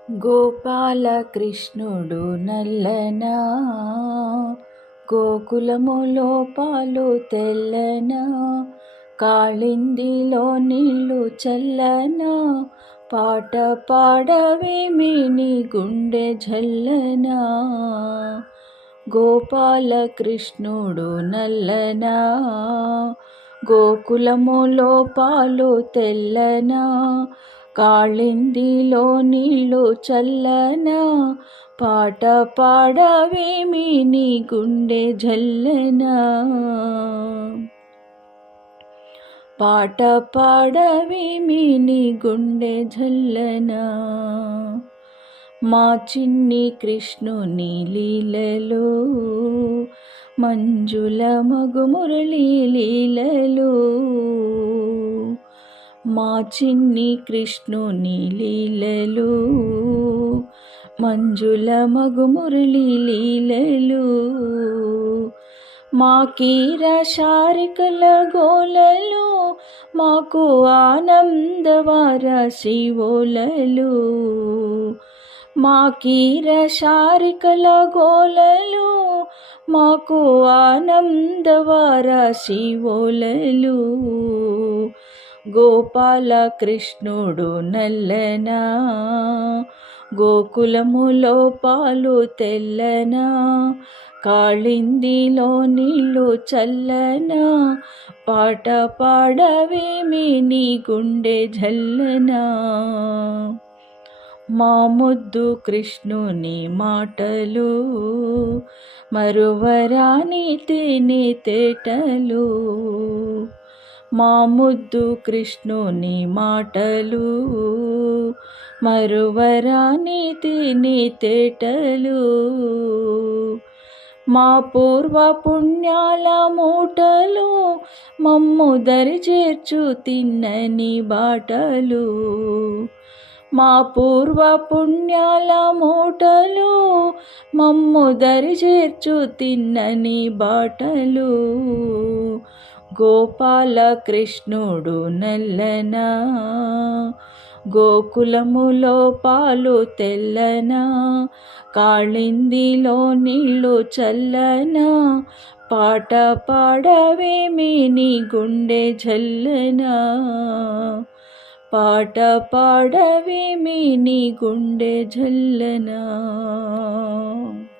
గోపాలకృష్ణుడు నల్లనా, గోకులములో పాలు తెల్లనా, కాళిందిలో నీళ్ళు చల్లనా, పాట పాడవేమి నీ గుండె జల్లనా. గోపాలకృష్ణుడు నల్లనా, గోకులములో పాలు తెల్లనా, కాళిందిలో నీళ్ళు చల్లనా, పాట పాడవేమి నీ గుండె జల్లనా. పాట పాడవేమి నీ గుండె జల్లనా. మా చిన్ని కృష్ణుని లీలలు, మంజుల మగు మురళీ లీలలు, మా చిన్ని కృష్ణుని లీలలు, మంజుల మగు మురళీ లీలలు, మా కీర శారికల గోలలు, మాకు ఆనందవార శివోలలు, మా కీర శారికల గోలలు, మాకు ఆనందవార శివోలలు. గోపాలకృష్ణుడు నల్లనా, గోకులములో పాలు తెల్లనా, కాళిందిలో నీళ్ళు చల్లనా, పాట పాడవేమి నీ గుండె జల్లనా. మా ముద్దు కృష్ణుని మాటలు, మరువరాని తేనె తేటలు, మా ముద్దు కృష్ణుని మాటలు, మరువరాని తేనె తేటలు, మా పూర్వ పుణ్యాల మూటలు, మమ్ము దరి చేర్చు తిన్నని బాటలు, మా పూర్వ పుణ్యాల మూటలు, మమ్ము దరి చేర్చు తిన్నని బాటలు. గోపాలకృష్ణుడు నల్లనా, గోకులములో పాలు తెల్లనా, కాళిందిలో నీళ్ళు చల్లనా, పాట పాడవేమి నీ గుండె జల్లనా. పాట పాడవేమి నీ గుండె జల్లనా.